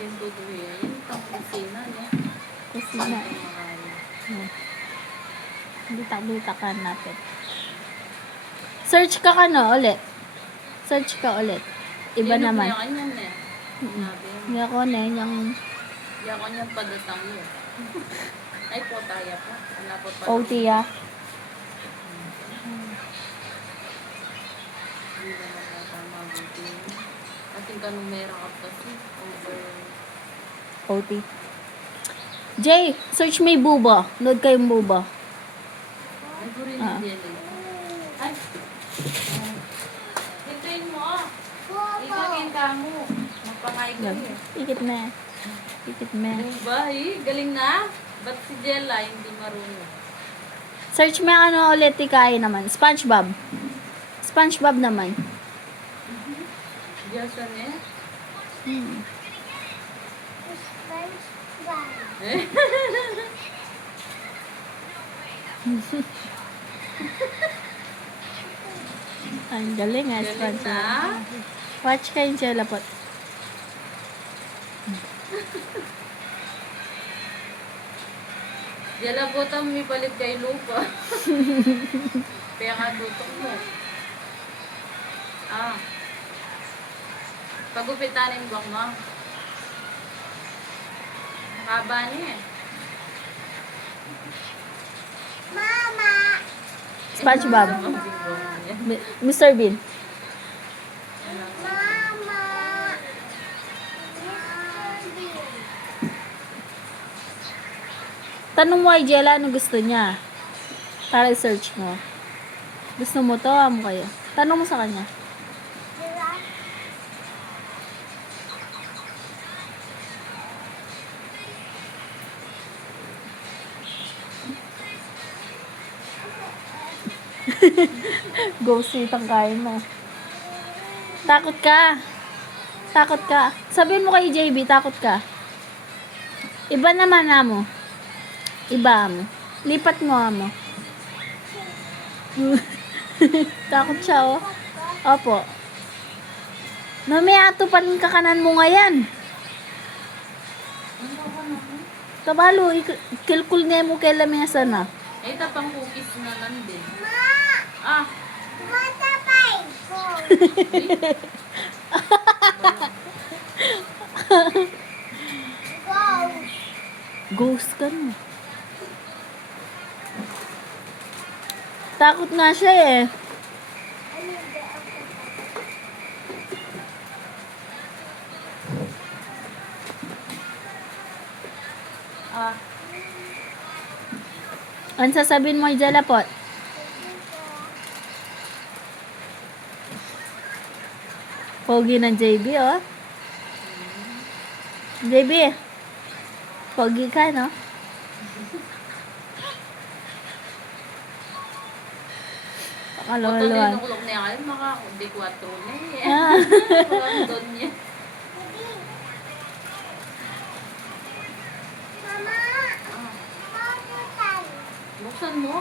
Kintutuloy yan. Itang kusina niya. Kusina. Ano? Bitak-bitakan natin. Search ka ulit. Search ka ulit. Iba Sino naman. po yung kanyan eh? Sinabi yun. Hindi ako na yung Hindi ako niyang padatang yun. Ay po, taya pa. Wala pa pa. OT ah. Hindi naman natama buti. Kasi kanumera ka kasi. Over. OT. Jay, search may buba. Load kayong buba. Ay, ko rin Ah. yung jelly. Ay! Hintayin mo ah. Ikagin ka mo. Magpangay ka eh. Ikit na. Ikit na. Galing ba eh? Galing na? Ba't si Jella hindi marunong? Search mo yung ano ulit ikain naman. SpongeBob. SpongeBob naman. Diyasan eh? Hmm. Eh? Ang galing ah, Galing SpongeBob. na? Watch kayong Jelapot. Jella po may palit kay lupa. Kaya nga tutok mo. Ah. Pagupitanin buwang mo. Haba niya eh. SpongeBob. Mr. Bean. Tanong mo kay Jella ano gusto niya. Para i-search mo. Gusto mo to, amo kayo. Tanong mo sa kanya. Go sweet ang kain mo. Takot ka. Takot ka. Sabihin mo kay JB, takot ka. Iba naman amo. Iba amo. Lipat mo amo. Takot siya oh. Opo. Mamaya tupanin ka kanan mo ngayon. Kabalo, kilkul niya mo kay lamesa na. Eh, tapang cookies na nandun. Ah. Ghost ka na. Takot nga siya eh. Ah. Ano sasabihin mo kay Jalapot? Pogi ng JB oh. JB. Pogi ka no? Oto din Pakalawaluan. nukulok niya kayo, maka-di 4 na eh. Ah. Walang doon niya. Ah. Buksan mo.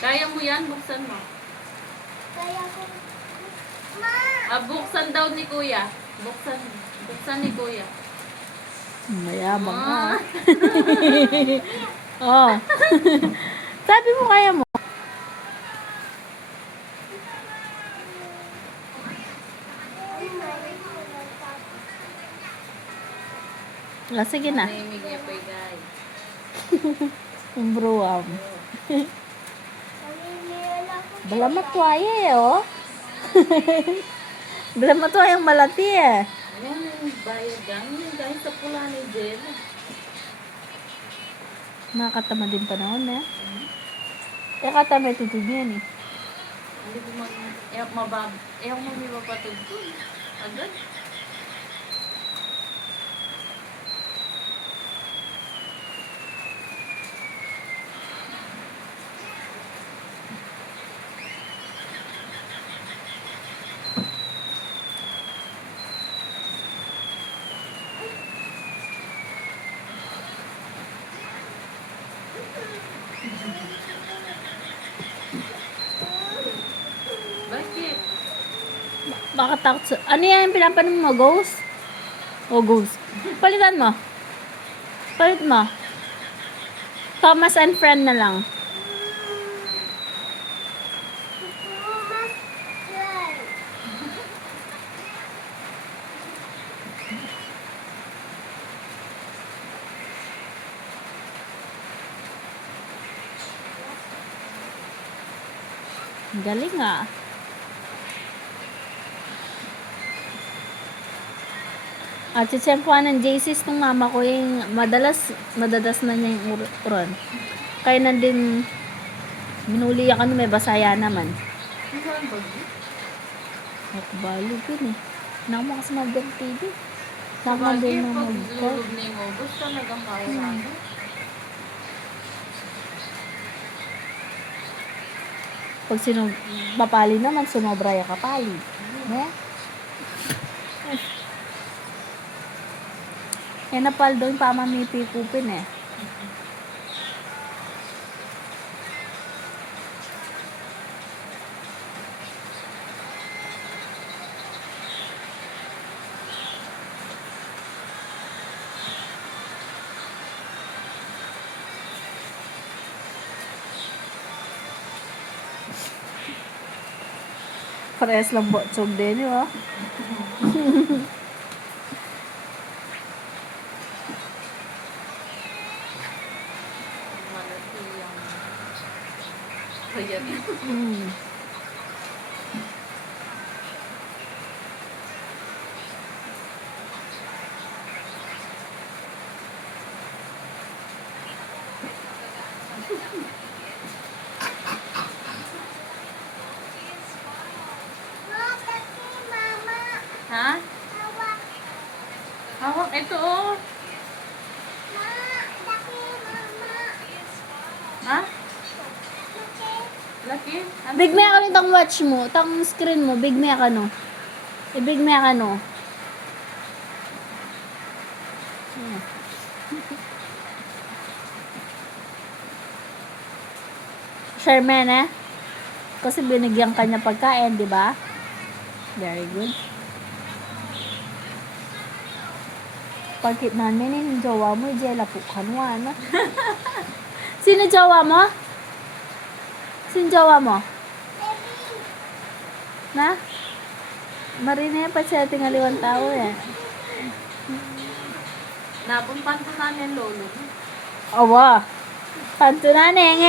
Kaya mo yan, buksan mo. Ah, buksan daw ni Kuya. Buksan ni Kuya. Mayabang ka. Oh. Sabi mo kaya mo. Ah, sige na. Nahimig niya pa guys. Umbruam. Balamat waya eh, oh. Balamat waya ang malati eh. Ayan na yung bayad yan. Yung dahil sa pula ni Jella. Nakakatama din panahon eh. Kaya katama tutug yan eh. Hindi ko mag... Ewan mo may mapatugtog. Agad. Bakit? Baka takot sa... Ano yan yung pinapanin mo? Ghost? O ghost. Palitan mo. Palit mo. Thomas and friend na lang. Ang galing ah. At sitsempuan ng JC's nung mama ko yung madadas na niya yung uron. Kaya nandin minuli ako may basaya naman. Ano ang bagyo? Ako balog yun eh. Namo kasi mag-TV. Sa Namo bagyo, din na pag mag-TV. lulog na yung August, talagang kaya natin. Pag mapali naman, sumobra yung kapali. Yeah? Yan na pal doon pa mamipi kupin eh. Parehas lang botsog din yun, oh. Malaki yung kaya Mm. Ha? Hawak, ito oh. Ha? Laki? Ano? Big Mac ano tang watch mo? Tang screen mo, Big Mac ano? Big Mac ano? Sherman eh? Kasi binigyan kanya pagkain, di ba? Very good. Pagkit namin yung jowa mo, jela po kanwa na. Sino jowa mo? Sino jowa mo? Na? Marina pa siya tingaliwan tao eh. Nabumpan ko namin lolo. Awa. Panto na ngayon.